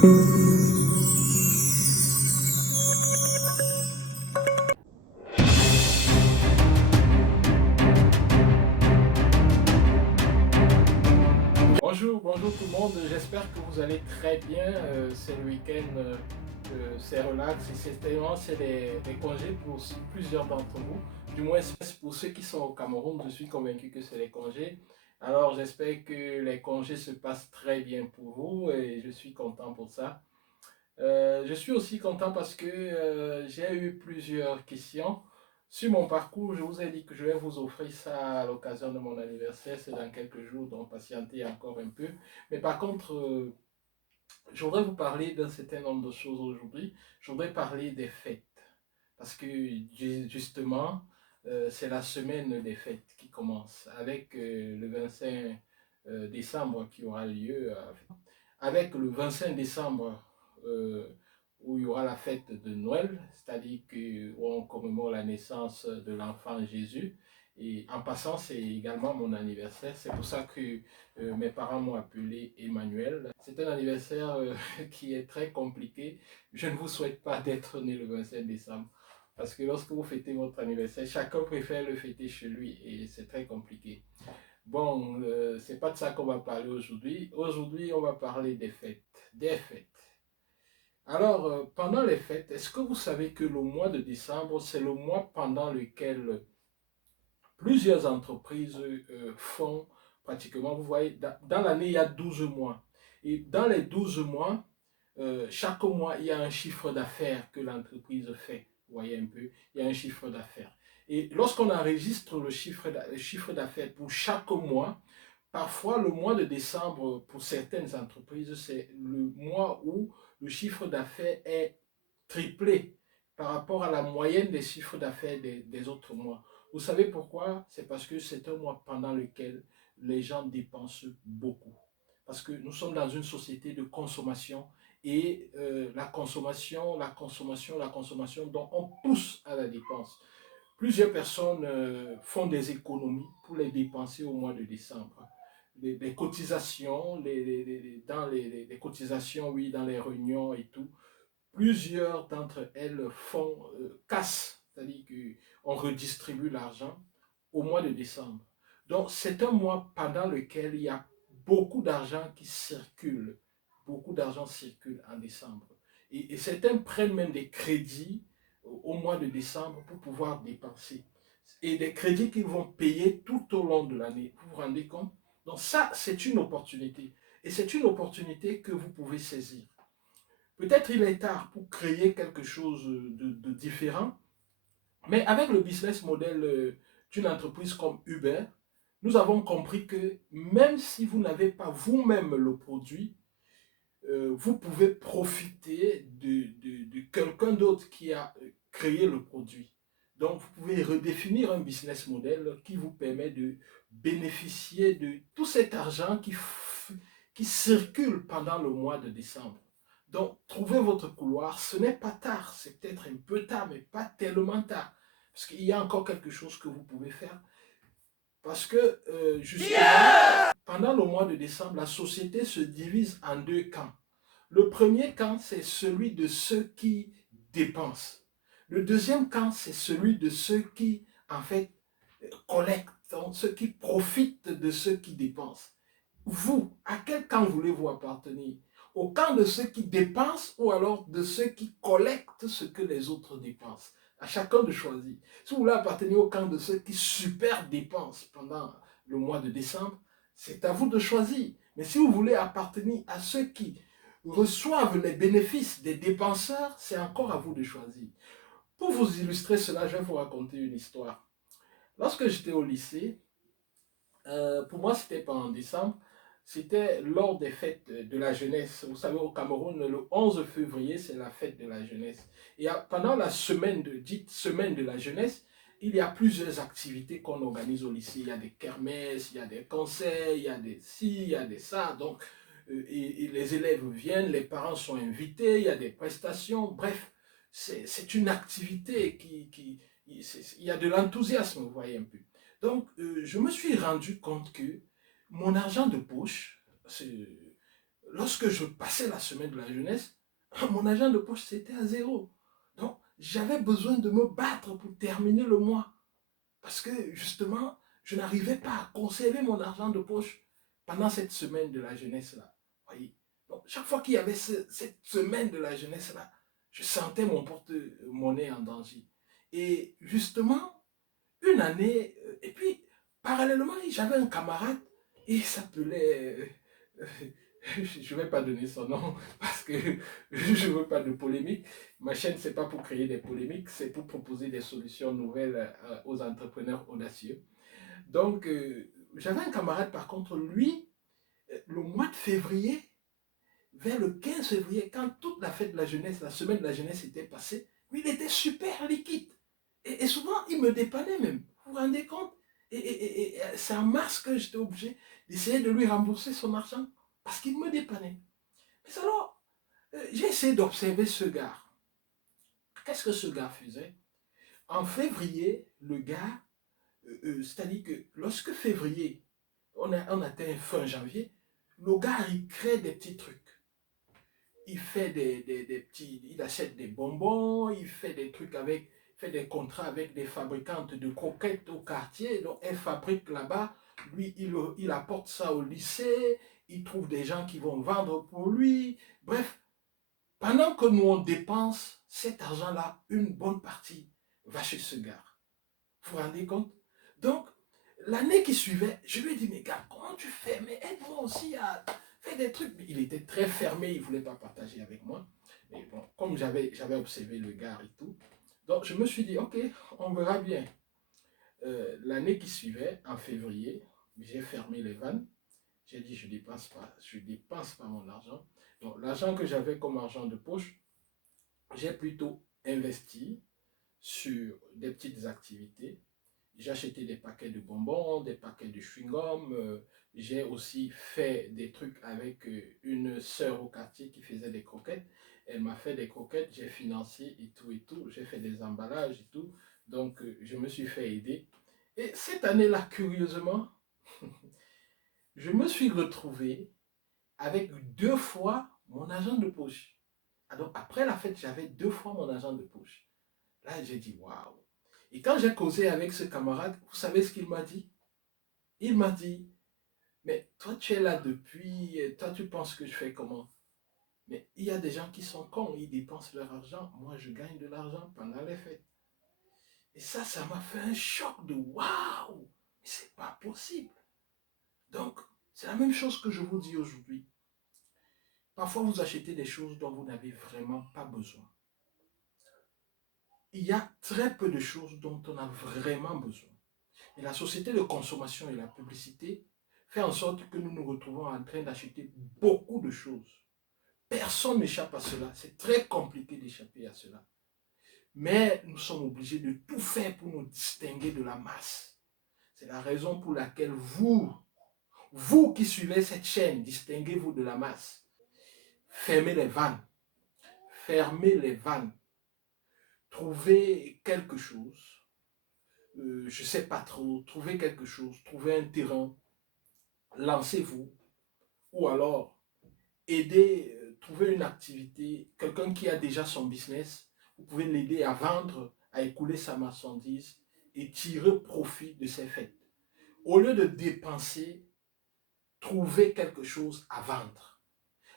Bonjour, bonjour tout le monde, j'espère que vous allez très bien. C'est le week-end, c'est relax et c'est les congés pour plusieurs d'entre vous. Du moins, pour ceux qui sont au Cameroun, je suis convaincu que c'est les congés. Alors, j'espère que les congés se passent très bien pour vous et je suis content pour ça. Je suis aussi content parce que j'ai eu plusieurs questions sur mon parcours. Je vous ai dit que je vais vous offrir ça à l'occasion de mon anniversaire. C'est dans quelques jours, donc patientez encore un peu. Mais par contre, je voudrais vous parler d'un certain nombre de choses aujourd'hui. Je voudrais parler des fêtes. Parce que justement, c'est la semaine des fêtes qui commence avec le 25 décembre qui aura lieu. Avec le 25 décembre, euh, où il y aura la fête de Noël, c'est-à-dire qu'on commémore la naissance de l'enfant Jésus. Et en passant, c'est également mon anniversaire. C'est pour ça que mes parents m'ont appelé Emmanuel. C'est un anniversaire qui est très compliqué. Je ne vous souhaite pas d'être né le 25 décembre. Parce que lorsque vous fêtez votre anniversaire, chacun préfère le fêter chez lui et c'est très compliqué. Bon, c'est pas de ça qu'on va parler aujourd'hui. Aujourd'hui, on va parler des fêtes. Des fêtes. Alors, pendant les fêtes, est-ce que vous savez que le mois de décembre, c'est le mois pendant lequel plusieurs entreprises font pratiquement, vous voyez, dans l'année, il y a 12 mois. Et dans les 12 mois, chaque mois, il y a un chiffre d'affaires que l'entreprise fait. Vous voyez un peu, il y a un chiffre d'affaires. Et lorsqu'on enregistre le chiffre d'affaires pour chaque mois, parfois le mois de décembre, pour certaines entreprises, c'est le mois où le chiffre d'affaires est triplé par rapport à la moyenne des chiffres d'affaires des autres mois. Vous savez pourquoi? C'est parce que c'est un mois pendant lequel les gens dépensent beaucoup. Parce que nous sommes dans une société de consommation et la consommation, dont on pousse à la dépense. Plusieurs personnes font des économies pour les dépenser au mois de décembre. Les cotisations, les cotisations, oui, dans les réunions et tout. Plusieurs d'entre elles font casse, c'est-à-dire qu'on redistribue l'argent au mois de décembre. Donc, c'est un mois pendant lequel il y a beaucoup d'argent qui circule. Beaucoup d'argent circule en décembre. Et certains prennent même des crédits au mois de décembre pour pouvoir dépenser. Et des crédits qu'ils vont payer tout au long de l'année. Vous vous rendez compte? Donc ça, c'est une opportunité. Et c'est une opportunité que vous pouvez saisir. Peut-être il est tard pour créer quelque chose de différent, mais avec le business model d'une entreprise comme Uber, nous avons compris que même si vous n'avez pas vous-même le produit, vous pouvez profiter de quelqu'un d'autre qui a créé le produit. Donc, vous pouvez redéfinir un business model qui vous permet de bénéficier de tout cet argent qui circule pendant le mois de décembre. Donc, trouvez votre couloir. Ce n'est pas tard, c'est peut-être un peu tard, mais pas tellement tard. Parce qu'il y a encore quelque chose que vous pouvez faire. Parce que, justement, pendant le mois de décembre, la société se divise en deux camps. Le premier camp, c'est celui de ceux qui dépensent. Le deuxième camp, c'est celui de ceux qui, en fait, collectent, donc ceux qui profitent de ceux qui dépensent. Vous, à quel camp voulez-vous appartenir? Au camp de ceux qui dépensent ou alors de ceux qui collectent ce que les autres dépensent? À chacun de choisir. Si vous voulez appartenir au camp de ceux qui super dépensent pendant le mois de décembre, c'est à vous de choisir. Mais si vous voulez appartenir à ceux qui reçoivent les bénéfices des dépenseurs, c'est encore à vous de choisir. Pour vous illustrer cela, je vais vous raconter une histoire. Lorsque j'étais au lycée, pour moi, c'était pas en décembre, c'était lors des fêtes de la jeunesse. Vous savez, au Cameroun, le 11 février, c'est la fête de la jeunesse. Et pendant la semaine dite semaine de la jeunesse, il y a plusieurs activités qu'on organise au lycée. Il y a des kermesses, il y a des concerts, il y a des ci, il y a des ça. Donc, et les élèves viennent, les parents sont invités, il y a des prestations. Bref, c'est une activité il y a de l'enthousiasme, vous voyez un peu. Donc, je me suis rendu compte que mon argent de poche, lorsque je passais la semaine de la jeunesse, mon argent de poche, c'était à zéro. Donc, j'avais besoin de me battre pour terminer le mois. Parce que, justement, je n'arrivais pas à conserver mon argent de poche pendant cette semaine de la jeunesse-là. Voyez. Donc, chaque fois qu'il y avait cette semaine de la jeunesse-là, je sentais mon porte-monnaie en danger. Et justement, une année, et puis, parallèlement, j'avais un camarade, et il s'appelait... je ne vais pas donner son nom parce que je ne veux pas de polémique. Ma chaîne, ce n'est pas pour créer des polémiques, c'est pour proposer des solutions nouvelles aux entrepreneurs audacieux. Donc, j'avais un camarade, par contre, lui, le mois de février, vers le 15 février, quand toute la fête de la jeunesse, la semaine de la jeunesse était passée, lui, il était super liquide. Et souvent, il me dépannait même. Vous vous rendez compte? Et c'est en mars que j'étais obligé d'essayer de lui rembourser son argent parce qu'il me dépannait. Mais alors, j'ai essayé d'observer ce gars. Qu'est-ce que ce gars faisait? En février, le gars, c'est-à-dire que lorsque février, on atteint fin janvier, le gars, il crée des petits trucs. Il fait des petits, il achète des bonbons, il fait des trucs avec, fait des contrats avec des fabricantes de croquettes au quartier, donc elle fabrique là-bas, lui il apporte ça au lycée, il trouve des gens qui vont vendre pour lui, bref, pendant que nous on dépense cet argent-là, une bonne partie va chez ce gars. Vous vous rendez compte? Donc, l'année qui suivait, je lui ai dit, mais gars, comment tu fais? Mais aide-moi aussi à faire des trucs. Il était très fermé, il ne voulait pas partager avec moi. Mais bon, comme j'avais observé le gars et tout, donc je me suis dit, ok, on verra bien. L'année qui suivait, en février, j'ai fermé les vannes. J'ai dit, je ne dépense pas mon argent. Donc, l'argent que j'avais comme argent de poche, j'ai plutôt investi sur des petites activités. J'ai acheté des paquets de bonbons, des paquets de chewing-gum. J'ai aussi fait des trucs avec une sœur au quartier qui faisait des croquettes. Elle m'a fait des croquettes, j'ai financé et tout et tout. J'ai fait des emballages et tout. Donc, je me suis fait aider. Et cette année-là, curieusement, je me suis retrouvé avec 2 fois mon argent de poche. Donc, après la fête, j'avais 2 fois mon argent de poche. Là, j'ai dit, waouh. Et quand j'ai causé avec ce camarade, vous savez ce qu'il m'a dit? Il m'a dit, mais toi, tu es là depuis, toi, tu penses que je fais comment? Mais il y a des gens qui sont cons, ils dépensent leur argent. Moi, je gagne de l'argent pendant les fêtes. Et ça m'a fait un choc de waouh! Mais c'est pas possible. Donc, c'est la même chose que je vous dis aujourd'hui. Parfois, vous achetez des choses dont vous n'avez vraiment pas besoin. Il y a très peu de choses dont on a vraiment besoin. Et la société de consommation et la publicité fait en sorte que nous nous retrouvons en train d'acheter beaucoup de choses. Personne n'échappe à cela. C'est très compliqué d'échapper à cela. Mais nous sommes obligés de tout faire pour nous distinguer de la masse. C'est la raison pour laquelle vous qui suivez cette chaîne, distinguez-vous de la masse. Fermez les vannes. Fermez les vannes. Trouvez quelque chose. Je ne sais pas trop. Trouvez quelque chose. Trouvez un terrain. Lancez-vous. Ou alors, aidez, trouver une activité. Quelqu'un qui a déjà son business, vous pouvez l'aider à vendre, à écouler sa marchandise et tirer profit de ses fêtes. Au lieu de dépenser, trouvez quelque chose à vendre.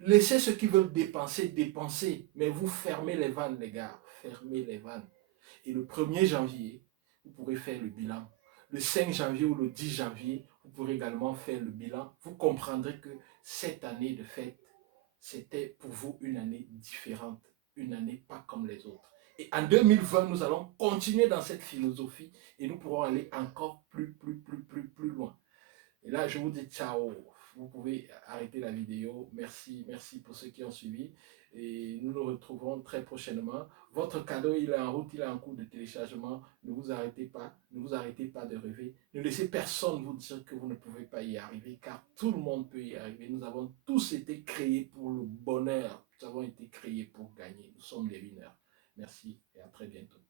Laissez ceux qui veulent dépenser, dépenser, mais vous fermez les vannes, les gars. Fermez les vannes. Et le 1er janvier, vous pourrez faire le bilan. Le 5 janvier ou le 10 janvier, vous pourrez également faire le bilan. Vous comprendrez que cette année de fête, c'était pour vous une année différente, une année pas comme les autres. Et en 2020, nous allons continuer dans cette philosophie et nous pourrons aller encore plus loin. Et là, je vous dis ciao. Vous pouvez arrêter la vidéo. Merci pour ceux qui ont suivi. Et nous nous retrouvons très prochainement. Votre cadeau, il est en route, il est en cours de téléchargement. Ne vous arrêtez pas de rêver. Ne laissez personne vous dire que vous ne pouvez pas y arriver, car tout le monde peut y arriver. Nous avons tous été créés pour le bonheur. Nous avons été créés pour gagner. Nous sommes des winners. Merci et à très bientôt.